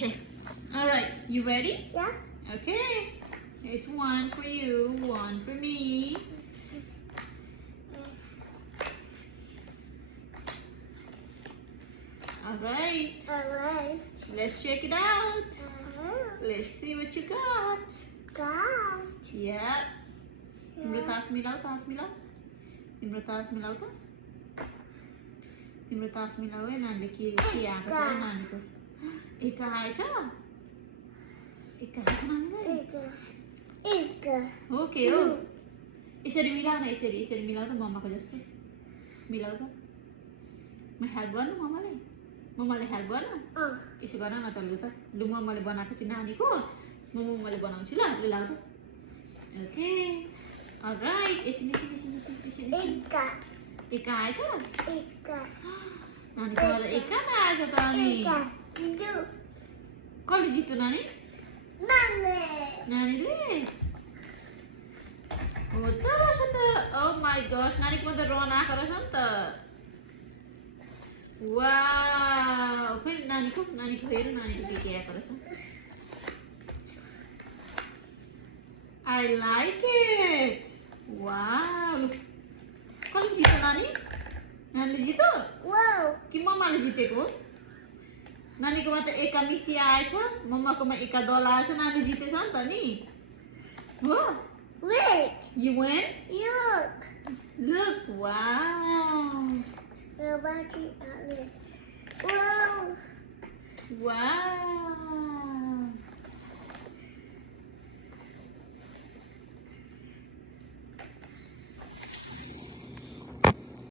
Okay. All right. You ready? Yeah. Okay. There's one for you, one for me. All right. Alright. Let's check it out. Let's see what you got. God. Yeah. तिम्रो तास मिलाऊ तिम्रो तास मिलाऊ त तिम्रो तास मिलाऊ है नानीले के आएको छ है नानीको एक आएछ एक आएछ नानीलाई हो के हो यसरी मिलाऊ न यसरी मिलाऊ त मम्माको जस्तो मिलाऊ त म हेल्प गर्नु मम्माले हेल्प गर्नु यसो गर न त लु त लु मम्माले बनाएको चाहिँ नानीको म मम्माले बनाउँछु ल लु लाऊ त ओके अलराइट यसरी एक आएछ नानीको त एक कहाँ आएछ त अनि कसले जित्यो नानीले हो त रहेछ त ओ माई गॉश नानीको त रन आएको रहेछ नि त वाउ खै नानीको हेरौँ नानीको के आएको रहेछ I like it. Wow. Look. कसले जित्यो नानीले जित्यो कि मम्माले जितेको नानीकोमा त एका मिसी आएछ मम्माकोमा एका दल आएछ नानी जितेछ नि त नि हो You win? Look. Wow. Wow.